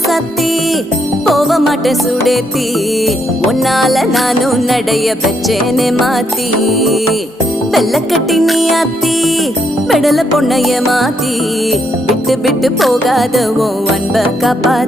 சத்தி போக மாட்டேன் சுடேத்தி உன்னால நானும் நடைய பெச்சேனே மாத்தி வெள்ள கட்டி நீ ஆத்தி பெடல பொண்ணைய மாத்தி விட்டு விட்டு போகாத உன் அன்ப காப்பாத்தி